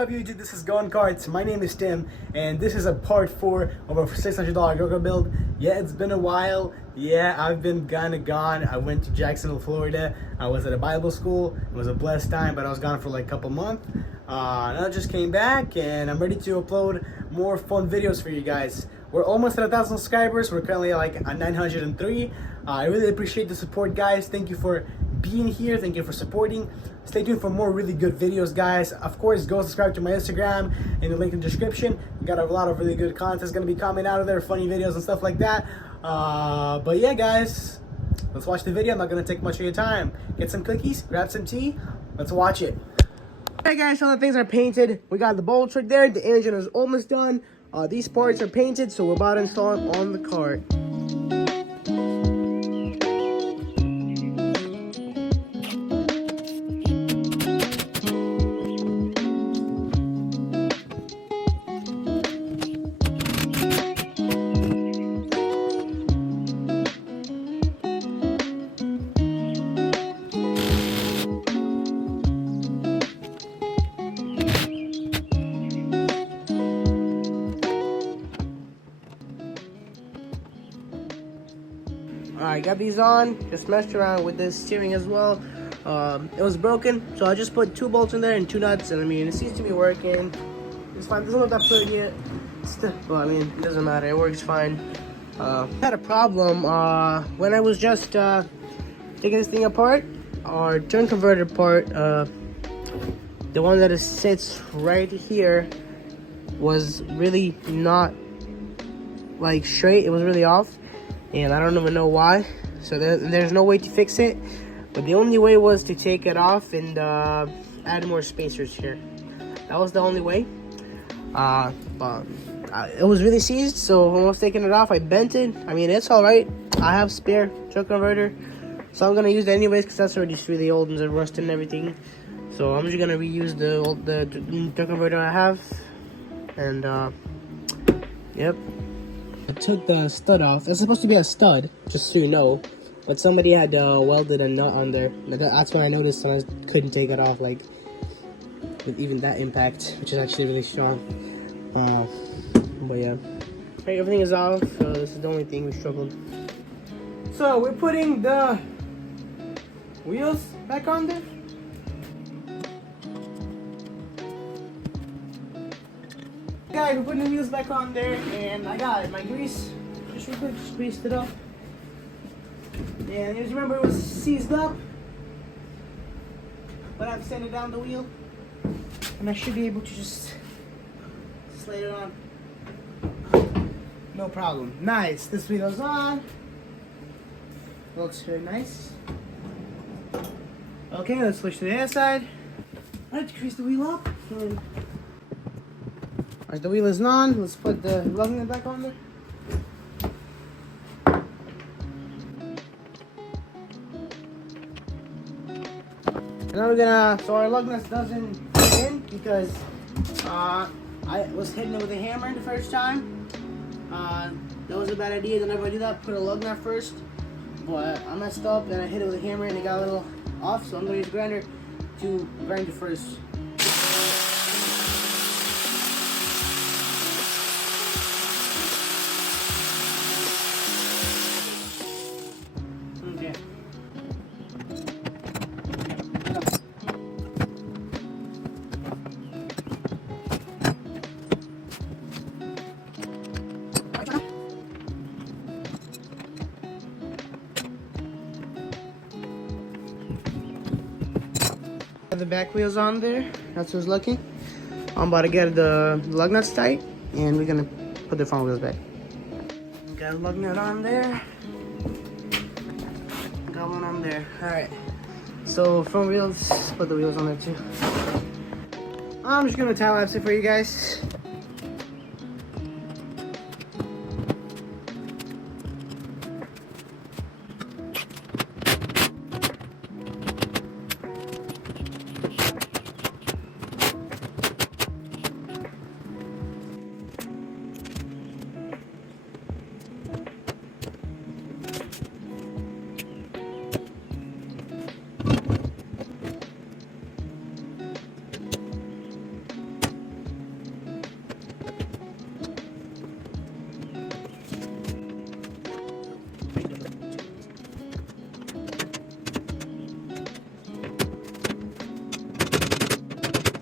up YouTube, this is GoKart. My name is Tim and this is a part 4 of a $600 GoKart build. Yeah, it's been a while. Yeah, I've been kinda gone. I went to Jacksonville, Florida. I was at a Bible school. It was a blessed time, but I was gone for like a couple months. And I just came back and I'm ready to upload more fun videos for you guys. We're almost at 1,000 subscribers. We're currently like at 903. I really appreciate the support, guys. Thank you for being here. Thank you for supporting. Stay tuned for more really good videos, guys. Of course, go subscribe to my Instagram in the link in the description. We got a lot of really good content going to be coming out of there, funny videos and stuff like that. But yeah, guys, let's watch the video. I'm not going to take much of your time. Get some cookies, grab some tea. Let's watch it. Alright, guys, all the things are painted. We got the bolt trick there. The engine is almost done. These parts are painted, so we're about to install it on the cart. Alright, got these on. Just messed around with this steering as well. It was broken, so I just put 2 bolts in there and 2 nuts, and I mean, it seems to be working. It's fine. It doesn't look that pretty yet. Well, I mean, it doesn't matter. It works fine. I had a problem when I was just taking this thing apart. Our turn converter part, the one that sits right here, was really not like straight. It was really off. And I don't even know why, so there's no way to fix it, but the only way was to take it off and add more spacers here. That was the only way. But it was really seized, so when I was taking it off, I bent it. I mean, it's all right. I have spare truck converter, so I'm gonna use it anyways because that's already really old and rusted and everything. So I'm just gonna reuse the truck converter I have, and yep. I took the stud off. It's supposed to be a stud, just so you know, but somebody had welded a nut on there. That's when I noticed, and I couldn't take it off, like with even that impact, which is actually really strong. But yeah, right, everything is off. This is the only thing we struggled. So we're putting the wheels back on there. Guys, we're putting the wheels back on there, and I got my grease. Just real quick, just greased it up. And just remember, it was seized up, but I've sanded down the wheel, and I should be able to just slide it on. No problem. Nice. This wheel is on. Looks very nice. Okay, let's switch to the other side. Alright, grease the wheel up. Alright, the wheel is on. Let's put the lug nut back on there. And now we're gonna, so our lug nut doesn't fit in because I was hitting it with a hammer the first time. That was a bad idea. Don't ever do that. Put a lug nut first. But I messed up and I hit it with a hammer and it got a little off. So I'm gonna use a grinder to grind it first. Okay. The back wheels on there. That's what's looking. I'm about to get the lug nuts tight, and we're gonna put the front wheels back. Got a lug nut on there. Got one on there. All right. So front wheels. Put the wheels on there too. I'm just gonna time lapse it for you guys.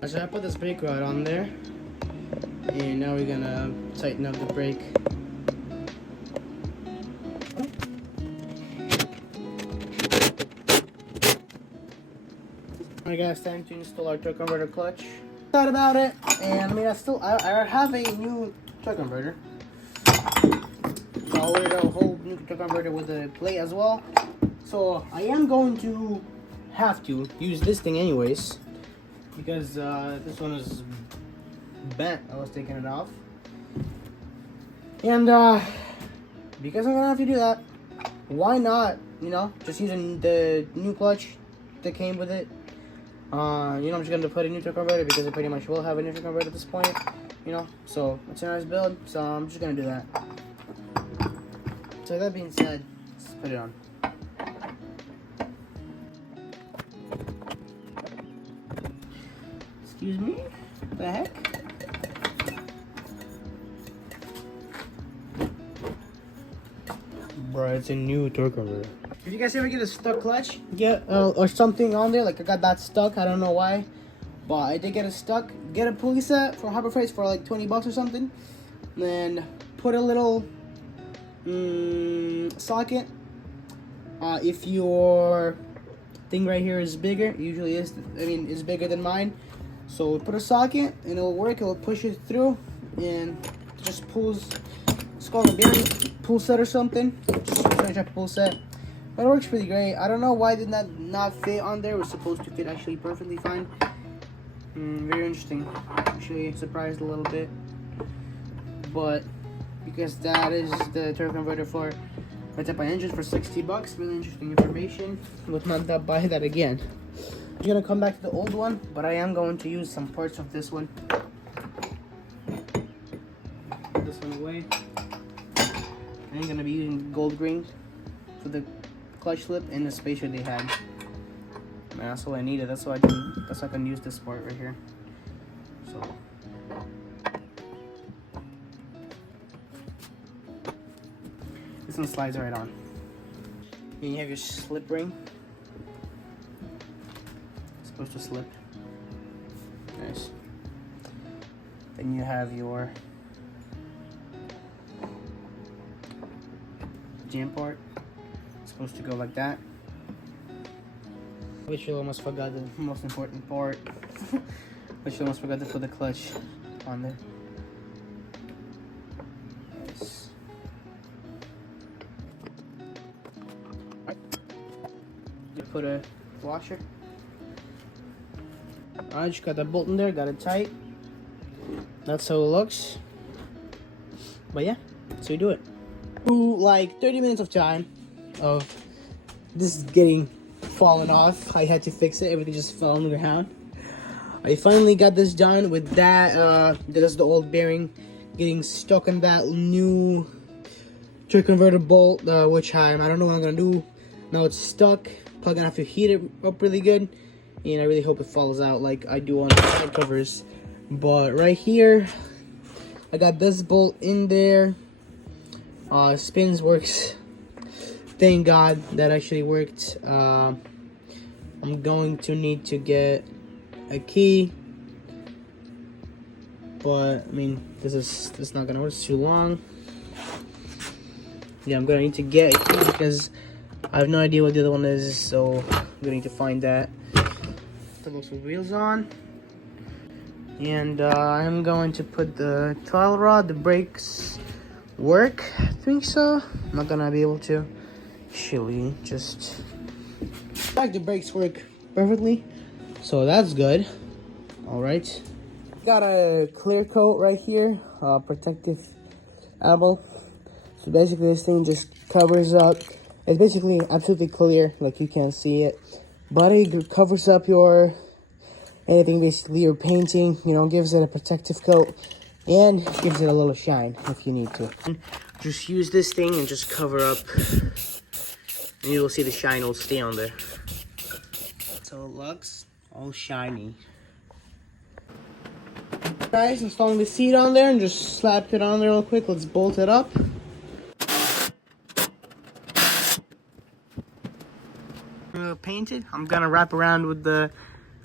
So I put this brake rod on there, and now we're gonna tighten up the brake. Alright guys, time to install our torque converter clutch. Thought about it, and I mean I have a new torque converter. So I ordered a whole new torque converter with a plate as well. So I am going to have to use this thing anyways, because this one is bent. I was taking it off, and because I'm gonna have to do that, why not, you know, just using the new clutch that came with it. You know, I'm just gonna put a new torque converter because I pretty much will have a new torque converter at this point, you know, so it's a nice build, so I'm just gonna do that. So that being said, let's put it on. Excuse me? What the heck? Bro, it's a new torque converter. If you guys ever get a stuck clutch, or something on there, like I got that stuck, I don't know why, but I did get it stuck. Get a pulley set from Harbor Freight for like 20 bucks or something. Then put a little socket. If your thing right here is bigger, it usually is, is bigger than mine. So put a socket and it'll work. It'll push it through and just pulls. It's called a bearing pull set or something. Just search up pull set. But it works pretty great. I don't know why did that not fit on there. It was supposed to fit actually perfectly fine. Very interesting. Actually surprised a little bit. But because that is the torque converter for my type of engine for 60 bucks. Really interesting information. Would not buy that again. I'm gonna come back to the old one, but I am going to use some parts of this one. Put this one away. I'm gonna be using gold rings for the clutch slip and the spacer they had. Man, that's all I needed. That's why I can use this part right here. So this one slides right on. And you have your slip ring. It's supposed to slip. Nice. Then you have your jam part. It's supposed to go like that. Which you almost forgot the most important part. Which you almost forgot to put the clutch on there. Nice. You put a washer. Alright, just got that bolt in there, got it tight. That's how it looks. But yeah, so you do it. Like 30 minutes of time of this getting fallen off. I had to fix it. Everything just fell on the ground. I finally got this done with that. That's the old bearing getting stuck in that new torque converter bolt, which I don't know what I'm gonna do. Now it's stuck. Probably gonna have to heat it up really good, and I really hope it falls out like I do on the side covers. But right here, I got this bolt in there. Spins works. Thank God that actually worked. I'm going to need to get a key, but I mean this is not gonna work. It's too long. Yeah, I'm gonna need to get a key because I have no idea what the other one is, so I'm gonna need to find that. Put those wheels on, and I'm going to put the towel rod. The brakes work, I think so. I'm not gonna be able to actually just like the brakes work perfectly, so that's good. All right, got a clear coat right here, protective elbow. So basically this thing just covers up. It's basically absolutely clear, like you can't see it, but it covers up your anything, basically your painting, you know, gives it a protective coat and gives it a little shine if you need to. Just use this thing and just cover up, and you'll see the shine will stay on there. So it looks all shiny. Guys, installing the seat on there and just slapped it on there real quick. Let's bolt it up. Painted. I'm gonna wrap around with the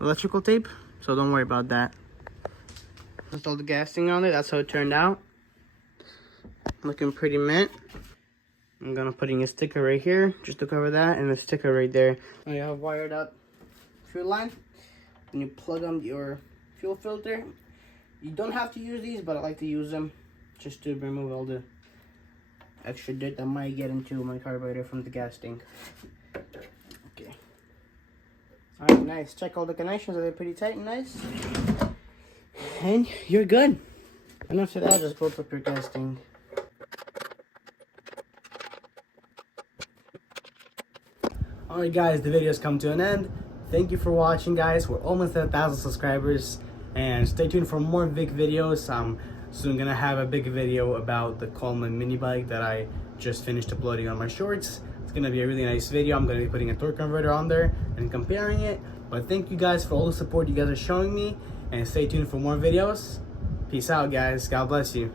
electrical tape so don't worry about that. Installed the gasting on there. That's how it turned out. Looking pretty mint. I'm gonna putting a sticker right here just to cover that, and a sticker right there. I have wired up fuel line, and you plug on your fuel filter. You don't have to use these, but I like to use them just to remove all the extra dirt that might get into my carburetor from the gas tank. Okay. Alright, nice. Check all the connections. Are they pretty tight and nice? And you're good. And after that, just bolt up your gas tank. Alright guys, the video's come to an end. Thank you for watching, guys. We're almost at 1,000 subscribers. And stay tuned for more big videos. I'm soon gonna have a big video about the Coleman mini bike that I just finished uploading on my shorts. It's gonna be a really nice video. I'm gonna be putting a torque converter on there and comparing it. But thank you guys for all the support you guys are showing me. And stay tuned for more videos. Peace out, guys. God bless you.